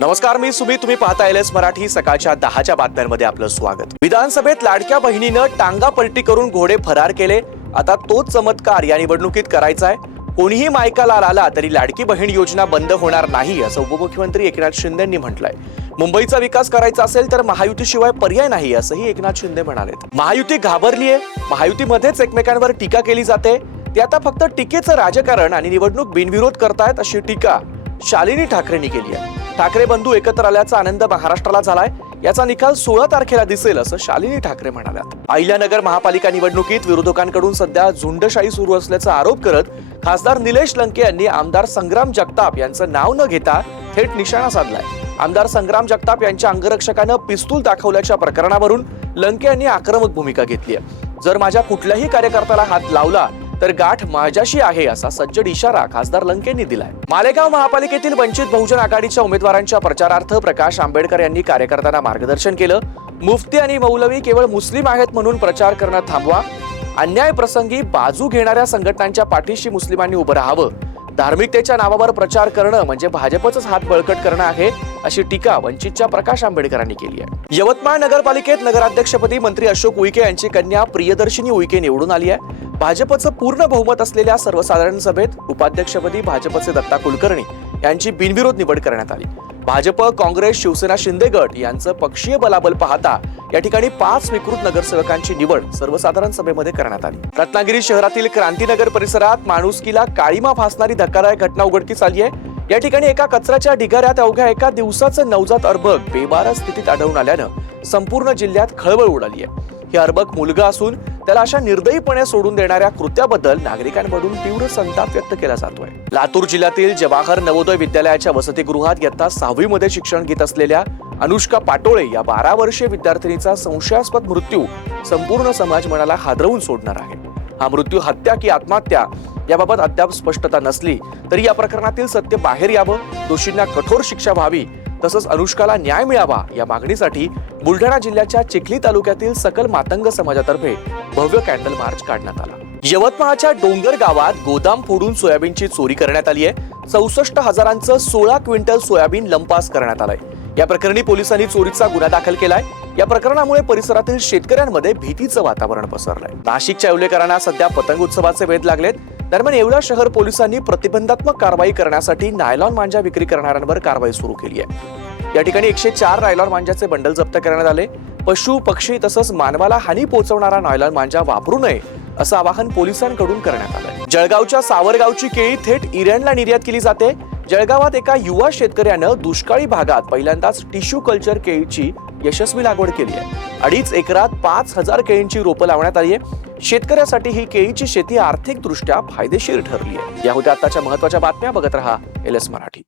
नमस्कार, मी सुमित. तुम्ही पाहता एलएस मराठी. सकाळच्या 10च्या बातम्यांमध्ये आपलं स्वागत. विधानसभेत लाडक्या बहिणीनं टांगा पलटी करून घोडे फरार केले. आता तोच चमत्कार या निवडणुकीत करायचा आहे. कोणीही मायकाला आला तरी लाडकी बहीण योजना बंद होणार नाही, असं उपमुख्यमंत्री एकनाथ शिंदेंनी म्हटलंय. मुंबईचा विकास करायचा असेल तर महायुतीशिवाय पर्याय नाही, असंही एकनाथ शिंदे म्हणाले. महायुती घाबरलीये. महायुतीमध्येच एकमेकांवर टीका केली जाते. ते आता फक्त टीकेचं राजकारण आणि निवडणूक बिनविरोध करतायत, अशी टीका शालिनी ठाकरेंनी केली आहे. ठाकरे बंधू एकत्र आल्याचा आनंद महाराष्ट्राला झालाय. याचा निकाल 16 तारखेला दिसेल, असं शालिनी ठाकरे म्हणाल्यात. अहिल्यानगर महापालिका निवडणुकीत विरोधकांकडून सध्या झुंडशाही सुरू असल्याचा आरोप करत खासदार निलेश लंके यांनी आमदार संग्राम जगताप यांचं नाव न घेता थेट निशाणा साधलाय. आमदार संग्राम जगताप यांच्या अंगरक्षकानं पिस्तूल दाखवल्याच्या प्रकरणावरून लंके यांनी आक्रमक भूमिका घेतली आहे. जर माझ्या कुठल्याही कार्यकर्त्याला हात लावला तर गाठ माझ्याशी आहे, असा सज्जड इशारा खासदार लंकेंनी दिलाय. मालेगाव महापालिकेतील वंचित बहुजन आघाडीच्या उमेदवारांच्या प्रचारार्थ प्रकाश आंबेडकर यांनी कार्यकर्त्यांना मार्गदर्शन केलं. मुफ्ती आणि मौलवी केवळ मुस्लिम आहेत म्हणून प्रचार करणं थांबवा. अन्याय प्रसंगी बाजू घेणाऱ्या संघटनांच्या पाठीशी मुस्लिमांनी उभं राहावं. धार्मिकतेच्या नावावर प्रचार करणं म्हणजे भाजपचंच हात बळकट करणं आहे, अशी टीका वंचितच्या प्रकाश आंबेडकरांनी केली आहे. यवतमाळ नगरपालिकेत नगराध्यक्षपदी मंत्री अशोक उईके यांची कन्या प्रियदर्शिनी उईके निवडून आली आहे. भाजपचं पूर्ण बहुमत असलेल्या सर्वसाधारण सभेत उपाध्यक्षपदी भाजपचे दत्ता कुलकर्णी यांची बिनविरोध निवड करण्यात आली. भाजप, काँग्रेस, शिवसेना, शिंदे गट यांचं पक्षीय बलाबल पाहता या ठिकाणी 5 स्वीकृत नगरसेवकांची निवड सर्वसाधारण सभेमध्ये करण्यात आली. रत्नागिरी शहरातील क्रांतीनगर परिसरात माणुसकीला काळीमा फासणारी धक्कादायक घटना उघडकीस आली आहे. या ठिकाणी एका कचऱ्याच्या ढिगाऱ्यात अवघ्या एका दिवसाचं नवजात अर्भक बेवारस स्थितीत आढळून आल्यानं संपूर्ण जिल्ह्यात खळबळ उडाली आहे. हे अर्भक मुलगा असून त्याला अशा निर्दयीपणे सोडून देणाऱ्या कृत्याबद्दल नागरिकांकडून तीव्र संताप व्यक्त केला जातोय. लातूर जिल्ह्यातील जवाहर नवोदय विद्यालयाच्या वसतिगृहात इयत्ता 6वी मध्ये शिक्षण घेत असलेल्या अनुष्का पाटोळे या 12 वर्षीय विद्यार्थिनीचा संशयास्पद मृत्यू संपूर्ण समाज मनाला हादरवून सोडणार आहे. हा मृत्यू हत्या की आत्महत्या याबाबत अद्याप स्पष्टता नसली तरी या प्रकरणातील सत्य बाहेर यावं, दोषींना कठोर शिक्षा व्हावी, तसंच अनुष्काला न्याय मिळावा या मागणीसाठी बुलढाणा जिल्ह्याच्या चिखली तालुक्यातील सकल मातंग समाजातर्फे भव्य कॅन्डल मार्च काढण्यात आला. यवतमाळच्या डोंगर गावात गोदाम फोडून सोयाबीनची चोरी करण्यात आली आहे. 64,000चं 16 क्विंटल सोयाबीन लंपास करण्यात आलंय. या प्रकरणी पोलिसांनी चोरीचा गुन्हा दाखल केलाय. या प्रकरणामुळे परिसरातील शेतकऱ्यांमध्ये भीतीचं वातावरण पसरलंय. नाशिकच्या येवलेकरांना सध्या पतंग उत्सवाचे वेध लागलेत. दरम्यान येवला शहर पोलिसांनी प्रतिबंधात्मक कारवाई करण्यासाठी नायलॉन मांजा विक्री करणाऱ्यांवर कारवाई सुरू केली आहे. या ठिकाणी 104 नायलॉन मांजाचे बंडल जप्त करण्यात आले. पशु, पक्षी तसंच मानवाला हानी पोहोचवणारा नायलॉन मांजा वापरू नये असं आवाहन पोलिसांकडून करण्यात आलंय. जळगावच्या सावरगावची केळी थेट इराणला निर्यात केली जाते. जळगावात एका युवा शेतकऱ्यानं दुष्काळी भागात पहिल्यांदाच टिश्यू कल्चर केळीची यशस्वी लागवड केली आहे. 2.5 एकरात 5,000 केळींची रोपं लावण्यात आली आहे. शेतकऱ्यासाठी ही केळीची शेती आर्थिकदृष्ट्या फायदेशीर ठरली आहे. या होत्या आताच्या महत्त्वाच्या बातम्या. बघत रहा एलएस मराठी.